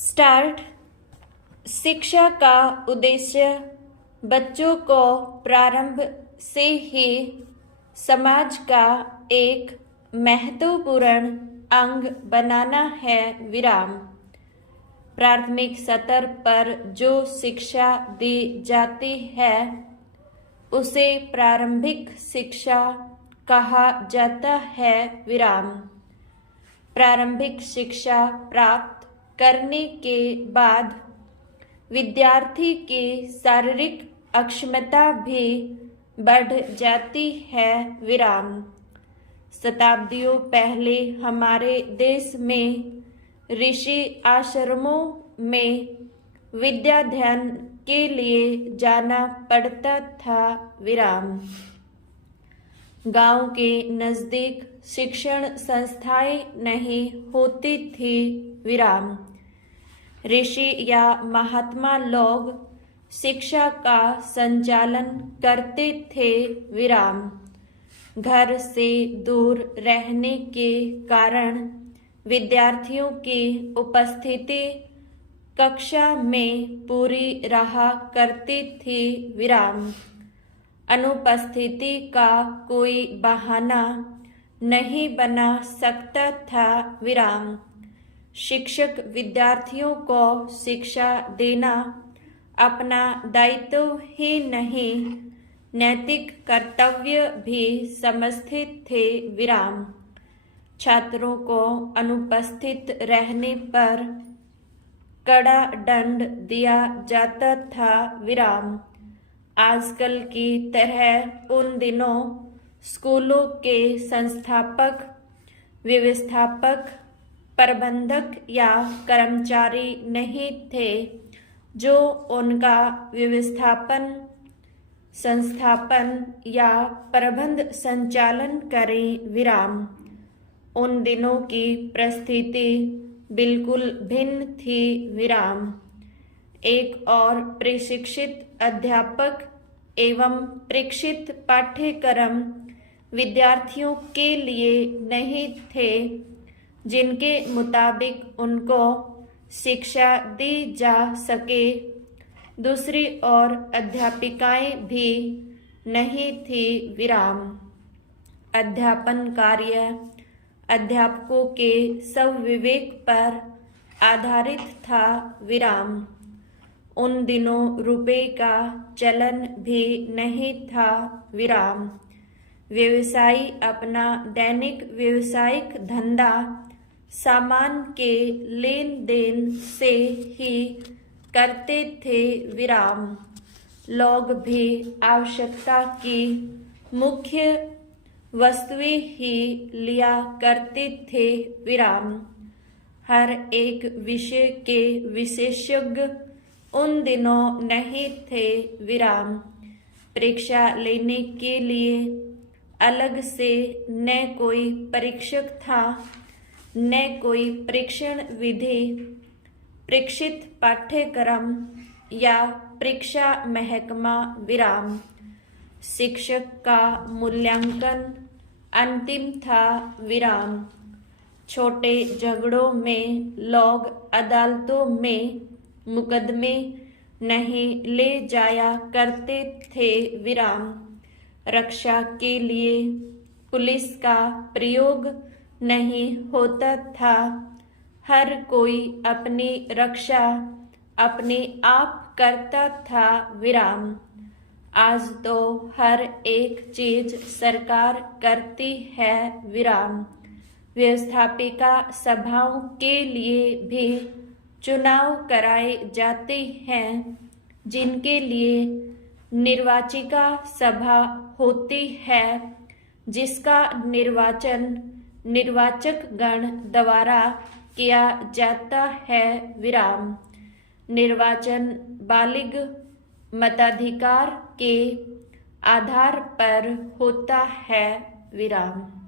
Start. शिक्षा का उद्देश्य बच्चों को प्रारंभ से ही समाज का एक महत्वपूर्ण अंग बनाना है। विराम। प्राथमिक स्तर पर जो शिक्षा दी जाती है उसे प्रारंभिक शिक्षा कहा जाता है। विराम। प्रारंभिक शिक्षा प्राप्त करने के बाद विद्यार्थी की शारीरिक अक्षमता भी बढ़ जाती है। विराम। शताब्दियों पहले हमारे देश में ऋषि आश्रमों में विद्याध्ययन के लिए जाना पड़ता था। विराम। गांव के नजदीक शिक्षण संस्थाएं नहीं होती थी। विराम। ऋषि या महात्मा लोग शिक्षा का संचालन करते थे। विराम। घर से दूर रहने के कारण विद्यार्थियों की उपस्थिति कक्षा में पूरी रहा करती थी। विराम। अनुपस्थिति का कोई बहाना नहीं बना सकता था। विराम। शिक्षक विद्यार्थियों को शिक्षा देना अपना दायित्व ही नहीं नैतिक कर्तव्य भी समझते थे। विराम। छात्रों को अनुपस्थित रहने पर कड़ा दंड दिया जाता था। विराम। आजकल की तरह उन दिनों स्कूलों के संस्थापक, व्यवस्थापक, प्रबंधक या कर्मचारी नहीं थे जो उनका व्यवस्थापन, संस्थापन या प्रबंध संचालन करें। विराम। उन दिनों की परिस्थिति बिल्कुल भिन्न थी। विराम। एक और प्रशिक्षित अध्यापक एवं प्रशिक्षित पाठ्यक्रम विद्यार्थियों के लिए नहीं थे जिनके मुताबिक उनको शिक्षा दी जा सके। दूसरी ओर अध्यापिकाएं भी नहीं थी। विराम। अध्यापन कार्य अध्यापकों के स्वविवेक पर आधारित था। विराम। उन दिनों रुपए का चलन भी नहीं था। विराम। व्यवसायी अपना दैनिक व्यवसायिक धंधा सामान के लेन देन से ही करते थे। विराम। लोग भी आवश्यकता की मुख्य वस्तुएं ही लिया करते थे। विराम। हर एक विषय के विशेषज्ञ उन दिनों नहीं थे। विराम। परीक्षा लेने के लिए अलग से न कोई परीक्षक था न कोई परीक्षण विधि, परीक्षित पाठ्यक्रम या परीक्षा महकमा। विराम। शिक्षक का मूल्यांकन अंतिम था। विराम। छोटे झगड़ों में लोग अदालतों में मुकदमे नहीं ले जाया करते थे। विराम। रक्षा के लिए पुलिस का प्रयोग नहीं होता था। हर कोई अपनी रक्षा अपने आप करता था। विराम। आज तो हर एक चीज सरकार करती है। विराम। व्यवस्थापिका सभाओं के लिए भी चुनाव कराए जाते हैं जिनके लिए निर्वाचिका सभा होती है जिसका निर्वाचन निर्वाचक गण द्वारा किया जाता है। विराम। निर्वाचन बालिग मताधिकार के आधार पर होता है। विराम।